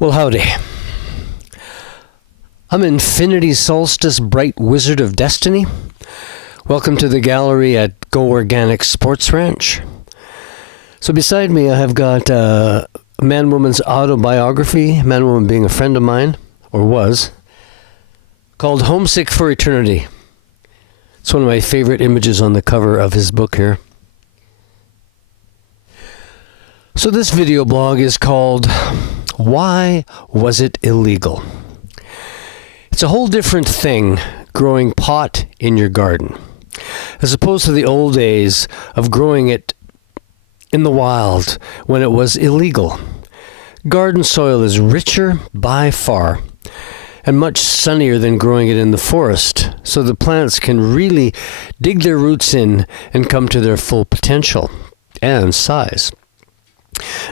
Well, howdy. I'm Infinity Solstice, Bright Wizard of Destiny. Welcome to the gallery at Go Organic Sports Ranch. So beside me, I have got Man-Woman's autobiography, Man-Woman being a friend of mine, or was, called Homesick for Eternity. It's one of my favorite images on the cover of his book here. So this video blog is called Why Was It Illegal? It's a whole different thing growing pot in your garden, as opposed to the old days of growing it in the wild when it was illegal. Garden soil is richer by far and much sunnier than growing it in the forest, so the plants can really dig their roots in and come to their full potential and size.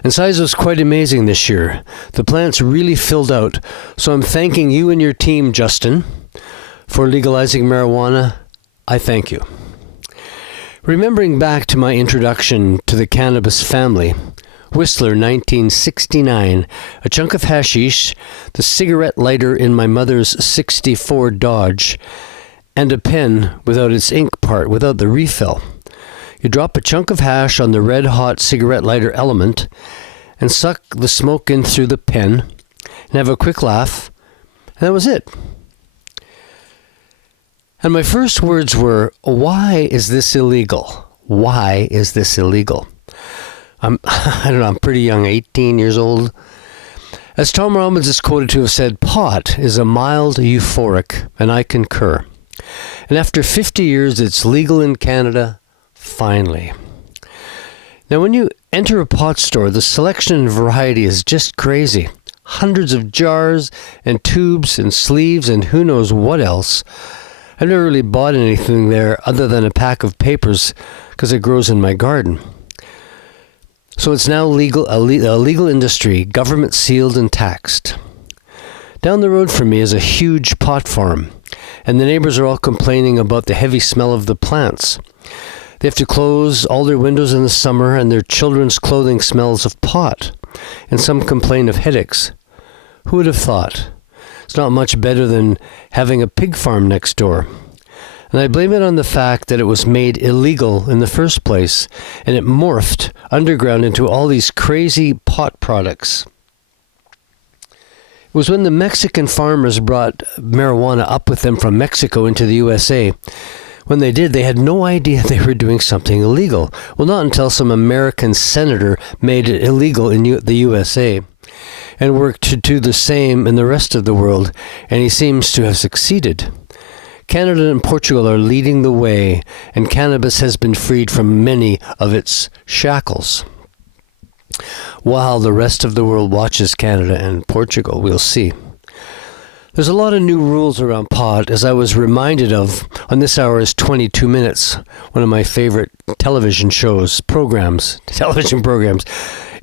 And size was quite amazing this year. The plants really filled out. So I'm thanking you and your team, Justin, for legalizing marijuana. I thank you. Remembering back to my introduction to the cannabis family, Whistler 1969, a chunk of hashish, the cigarette lighter in my mother's 64 Dodge, and a pen without its ink part, without the refill. You drop a chunk of hash on the red-hot cigarette lighter element and suck the smoke in through the pen and have a quick laugh, and that was it. And my first words were, why is this illegal? Why is this illegal? I'm pretty young, 18 years old. As Tom Robbins is quoted to have said, pot is a mild euphoric, and I concur. And after 50 years, it's legal in Canada. Finally. Now, when you enter a pot store, the selection and variety is just crazy. Hundreds of jars and tubes and sleeves and who knows what else. I've never really bought anything there other than a pack of papers because it grows in my garden. So it's now a legal industry, government sealed and taxed. Down the road from me is a huge pot farm, and the neighbors are all complaining about the heavy smell of the plants. They have to close all their windows in the summer, and their children's clothing smells of pot, and some complain of headaches. Who would have thought? It's not much better than having a pig farm next door. And I blame it on the fact that it was made illegal in the first place, and it morphed underground into all these crazy pot products. It was when the Mexican farmers brought marijuana up with them from Mexico into the USA. When they did, they had no idea they were doing something illegal. Well, not until some American senator made it illegal in the USA and worked to do the same in the rest of the world, and he seems to have succeeded. Canada and Portugal are leading the way, and cannabis has been freed from many of its shackles. While the rest of the world watches Canada and Portugal, we'll see. There's a lot of new rules around pot, as I was reminded of on this hour's 22 Minutes, one of my favorite television programs.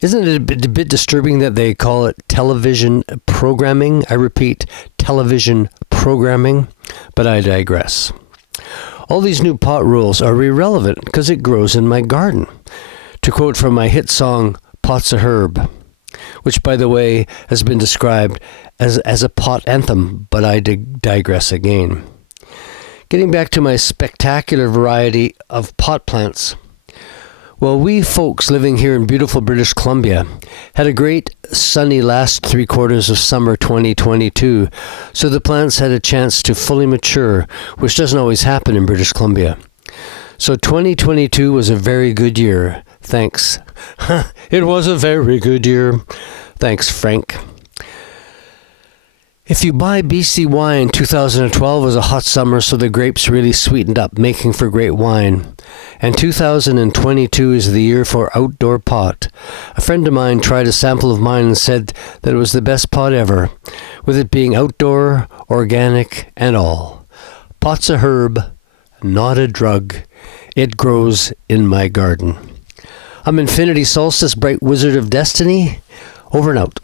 Isn't it a bit disturbing that they call it television programming? I repeat, television programming, but I digress. All these new pot rules are irrelevant because it grows in my garden. To quote from my hit song, Pot's a Herb, which, by the way, has been described as a pot anthem, but I digress again. Getting back to my spectacular variety of pot plants. Well, we folks living here in beautiful British Columbia had a great sunny last 3/4 of summer 2022, so the plants had a chance to fully mature, which doesn't always happen in British Columbia. So 2022 was a very good year. Thanks. It was a very good year. Thanks, Frank. If you buy BC wine, 2012 was a hot summer, so the grapes really sweetened up, making for great wine. And 2022 is the year for outdoor pot. A friend of mine tried a sample of mine and said that it was the best pot ever, with it being outdoor, organic, and all. Pot's a herb, not a drug. It grows in my garden. I'm Infinity Solstice, Bright Wizard of Destiny. Over and out.